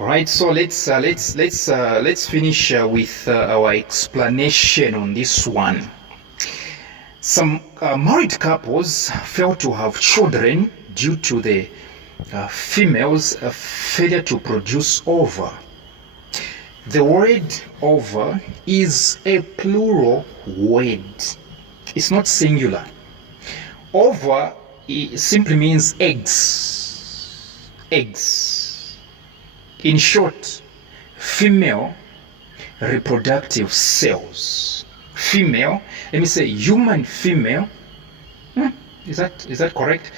All right, so let's finish with our explanation on this one. Some married couples fail to have children due to the female's failure to produce ova. The word ova is a plural word. It's not singular. Ova simply means eggs. Eggs. In short, female reproductive cells. Female, let me say human female. Is that correct?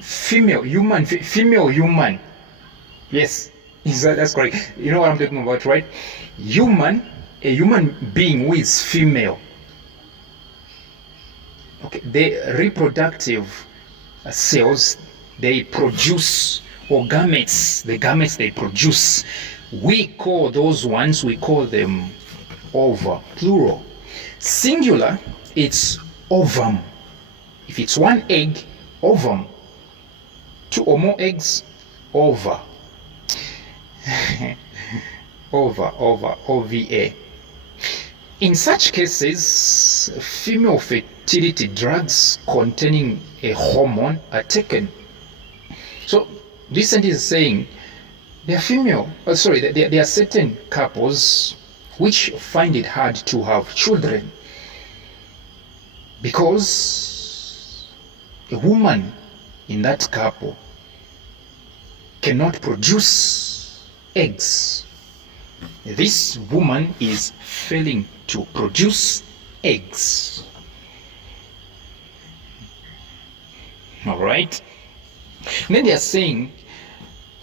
Female human. Yes, that's correct. You know what I'm talking about, right? A human being who is female. Okay, the reproductive cells, they produce, or gametes, the gametes they produce, we call those ones, we call them ova, plural. Singular, it's ovum. If it's one egg, ovum. Two or more eggs, ova. OVA. In such cases, female fertility drugs containing a hormone are taken. So this sentence is saying there are certain couples which find it hard to have children because a woman in that couple cannot produce eggs. This woman is failing to produce eggs. All right. Then they are saying,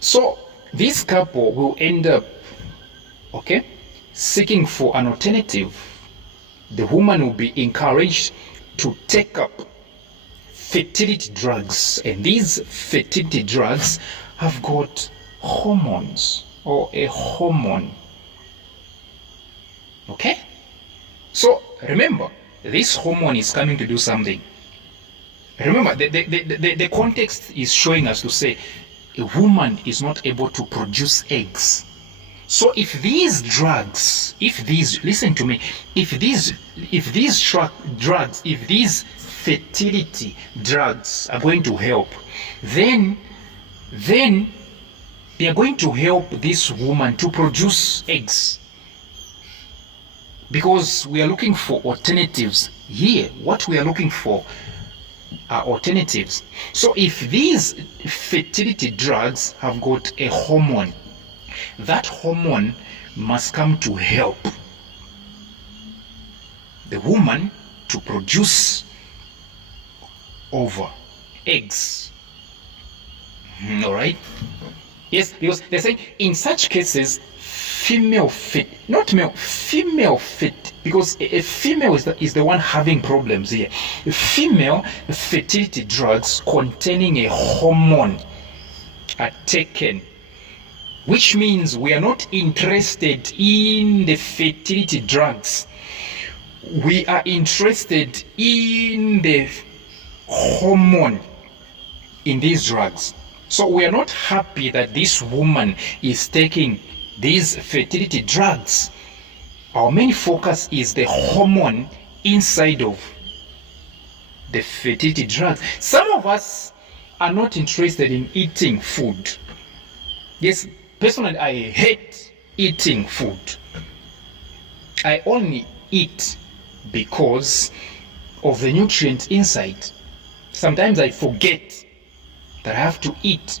so this couple will end up, seeking for an alternative. The woman will be encouraged to take up fertility drugs, and these fertility drugs have got hormones or a hormone. Okay? So remember, this hormone is coming to do something. Remember, the context is showing us to say a woman is not able to produce eggs. So if these drugs, listen to me, if these fertility drugs are going to help, then they are going to help this woman to produce eggs. Because we are looking for alternatives here. What we are looking for are alternatives. So if these fertility drugs have got a hormone, that hormone must come to help the woman to produce eggs. All right? Yes, because they're saying in such cases, female, because a female is the one having problems here. Female fertility drugs containing a hormone are taken, which means we are not interested in the fertility drugs. We are interested in the hormone in these drugs. So we are not happy that this woman is taking these fertility drugs. Our main focus is the hormone inside of the fertility drugs. Some of us are not interested in eating food. Yes, personally, I hate eating food. I only eat because of the nutrients inside. Sometimes I forget that I have to eat.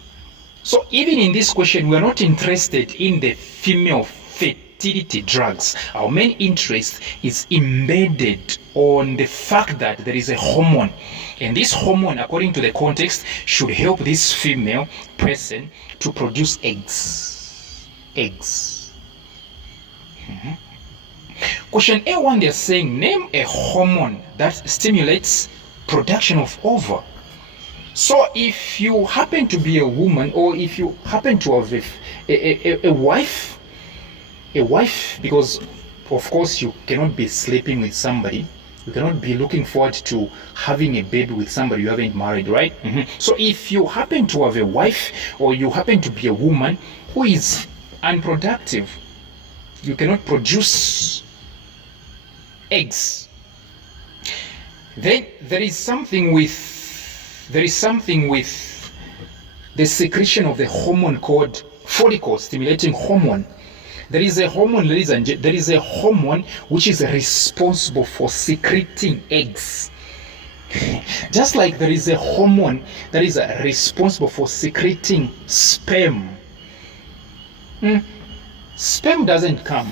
So even in this question, we are not interested in the female fertility drugs. Our main interest is embedded on the fact that there is a hormone. And this hormone, according to the context, should help this female person to produce eggs. Question A1, they're saying, name a hormone that stimulates production of ova. So if you happen to be a woman, or if you happen to have a wife, because of course you cannot be sleeping with somebody, you cannot be looking forward to having a baby with somebody you haven't married, right? So if you happen to have a wife, or you happen to be a woman who is unproductive. You cannot produce eggs. Then there is something with the secretion of the hormone called follicle stimulating hormone. There is a hormone, ladies and gentlemen, there is a hormone which is responsible for secreting eggs. Just like there is a hormone that is responsible for secreting sperm. Sperm doesn't come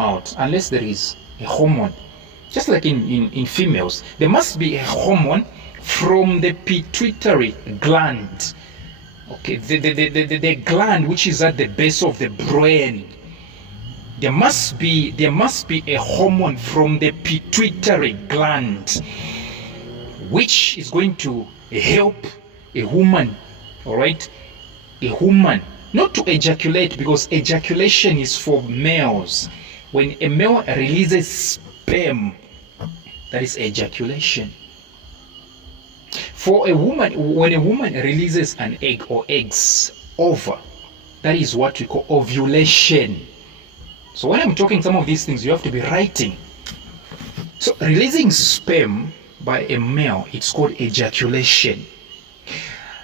out unless there is a hormone. Just like in females, there must be a hormone from the pituitary gland. Okay, the gland which is at the base of the brain. There must be a hormone from the pituitary gland which is going to help a woman, all right? A woman not to ejaculate, because ejaculation is for males. When a male releases sperm, that is ejaculation. For a woman, when a woman releases an egg or eggs over, that is what we call ovulation. So when I'm talking some of these things, you have to be writing. So releasing sperm by a male, it's called ejaculation.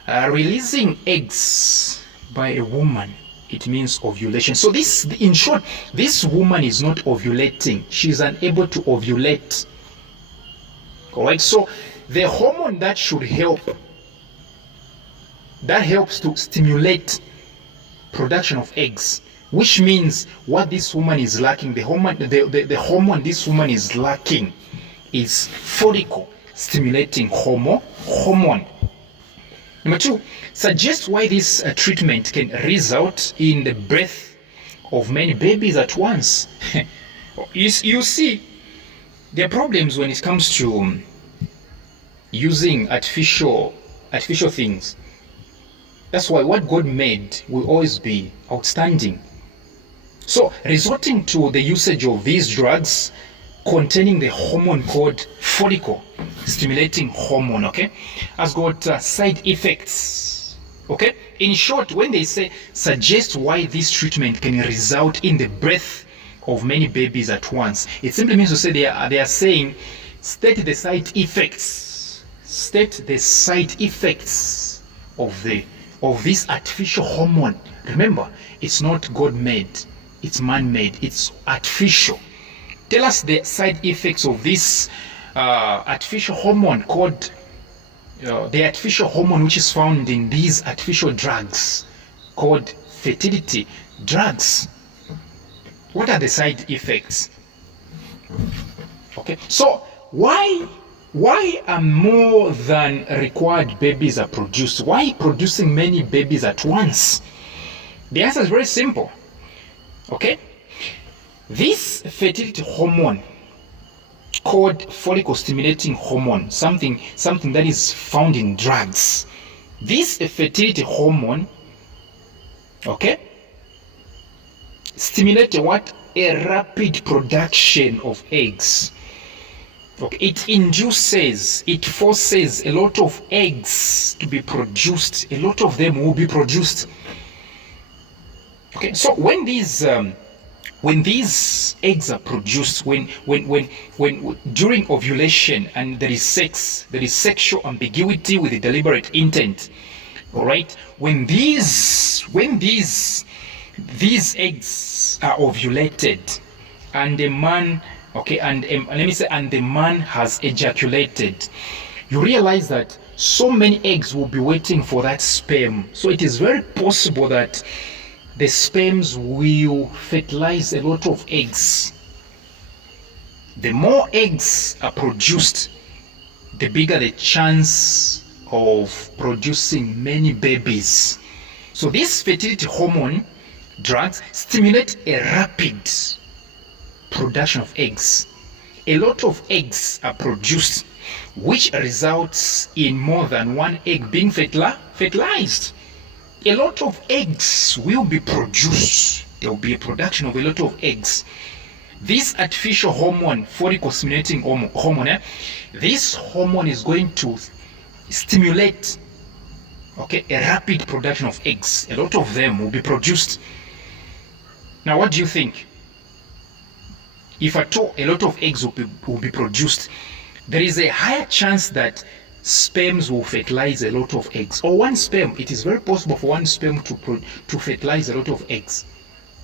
Releasing eggs by a woman, it means ovulation. So this, in short, this woman is not ovulating. She's unable to ovulate. All right, so the hormone that should help, that helps to stimulate production of eggs, which means what this woman is lacking, the hormone this woman is lacking is follicle stimulating hormone. Number 2, suggest why this treatment can result in the birth of many babies at once. You see, there are problems when it comes to using artificial things. That's why what God made will always be outstanding. So, resorting to the usage of these drugs containing the hormone called follicle stimulating hormone, okay, has got side effects. Okay, in short, when they say suggest why this treatment can result in the birth of many babies at once, it simply means to say they are saying state the side effects. State the side effects of this artificial hormone. Remember, it's not God-made, it's man-made, it's artificial. Tell us the side effects of this artificial hormone called the artificial hormone which is found in these artificial drugs called fertility drugs. What are the side effects? Okay, so why are more than required babies are produced? Why producing many babies at once? The answer is very simple. Okay, this fertility hormone called follicle stimulating hormone, something that is found in drugs. This fertility hormone, okay, stimulates what? A rapid production of eggs. Okay, it forces a lot of eggs to be produced. A lot of them will be produced. Okay, so when these eggs are produced, when during ovulation and there is sex, there is sexual ambiguity with a deliberate intent. All right, when these eggs are ovulated and the man, okay, and the man has ejaculated, you realize that so many eggs will be waiting for that sperm. So it is very possible that the sperms will fertilize a lot of eggs. The more eggs are produced, the bigger the chance of producing many babies. So these fertility hormone drugs stimulate a rapid production of eggs. A lot of eggs are produced, which results in more than one egg being fertilized. A lot of eggs will be produced. There will be a production of a lot of eggs. This artificial hormone, follicle stimulating hormone, this hormone is going to stimulate Okay, a rapid production of eggs. A lot of them will be produced. Now, what do you think? If at all a lot of eggs will be produced, there is a higher chance that sperms will fertilize a lot of eggs. Or one sperm, it is very possible for one sperm to fertilize a lot of eggs.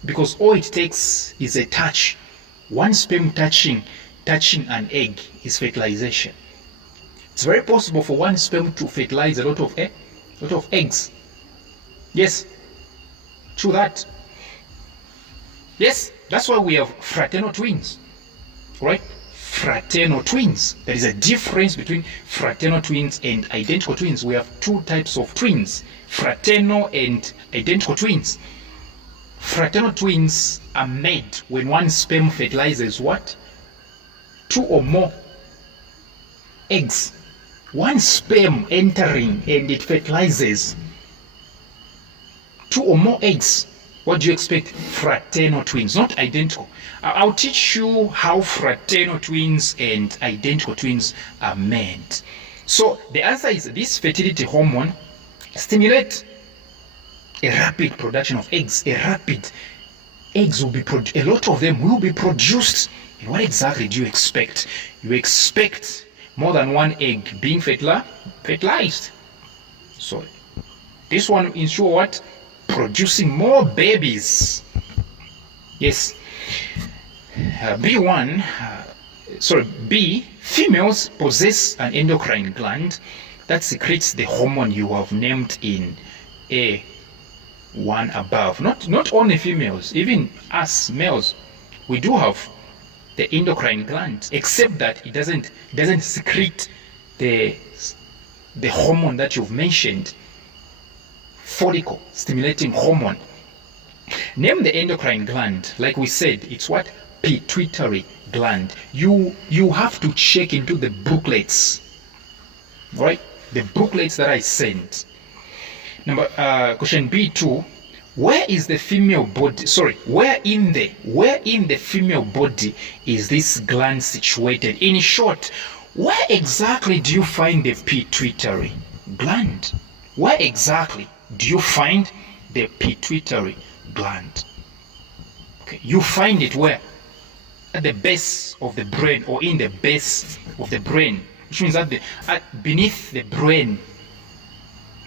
Because all it takes is a touch. One sperm touching an egg is fertilization. It's very possible for one sperm to fertilize a lot of eggs. Yes, true that. Yes, that's why we have fraternal twins, right? Fraternal twins. There is a difference between fraternal twins and identical twins. We have two types of twins, fraternal and identical twins. Fraternal twins are made when one sperm fertilizes what? 2 or more eggs. One sperm entering and it fertilizes 2 or more eggs. What do you expect? Fraternal twins, not identical. I'll teach you how fraternal twins and identical twins are made. So the answer is this fertility hormone stimulates a rapid production of eggs. Eggs will be a lot of them will be produced. And what exactly do you expect? You expect more than one egg being fertilized. So this one ensure what? Producing more babies. Yes. B, females possess an endocrine gland that secretes the hormone you have named in A1 above. Not only females, even us males, we do have the endocrine gland, except that it doesn't secrete the hormone that you've mentioned, follicle stimulating hormone. Name the endocrine gland. Like we said, it's what? Pituitary gland. You have to check into the booklets, right? The booklets that I sent. Number question B2. Where is the female body? Sorry, where in the female body is this gland situated? In short, where exactly do you find the pituitary gland? Where exactly do you find the pituitary gland? Okay, you find it where? At the base of the brain, or in the base of the brain, which means beneath the brain.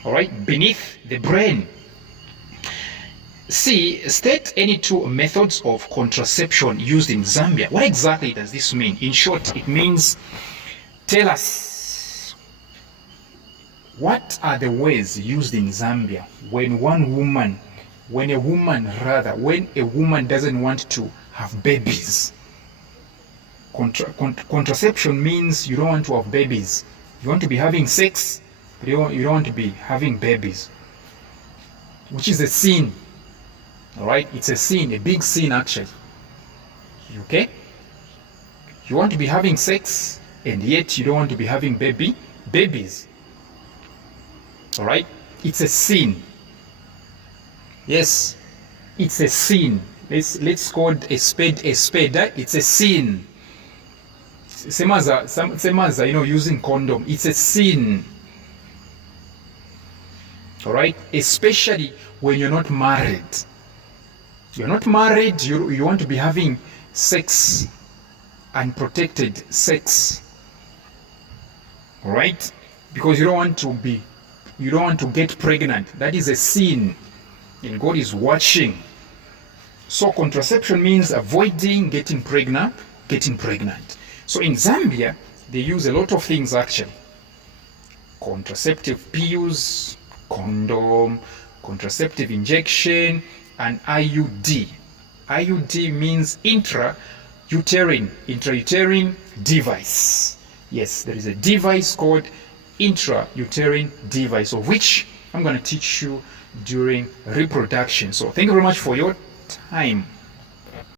All right, beneath the brain. C, state any 2 methods of contraception used in Zambia. What exactly does this mean? In short, it means tell us what are the ways used in Zambia when a woman doesn't want to have babies. Contraception means you don't want to have babies. You want to be having sex, but you don't want to be having babies, which is a sin. All right, it's a sin, a big sin actually. Okay, you want to be having sex and yet you don't want to be having babies. All right, it's a sin. Yes, it's a sin. Let's call it a spade. It's a sin. Same as using condom. It's a sin. All right, especially when you're not married. You're not married, you want to be having sex, unprotected sex. All right? Because you don't want to get pregnant. That is a sin. And God is watching. So contraception means avoiding getting pregnant. So in Zambia, they use a lot of things actually. Contraceptive pills, condom, contraceptive injection, and IUD. IUD means intrauterine device. Yes, there is a device called intrauterine device, of which I'm going to teach you during reproduction. So thank you very much for your time.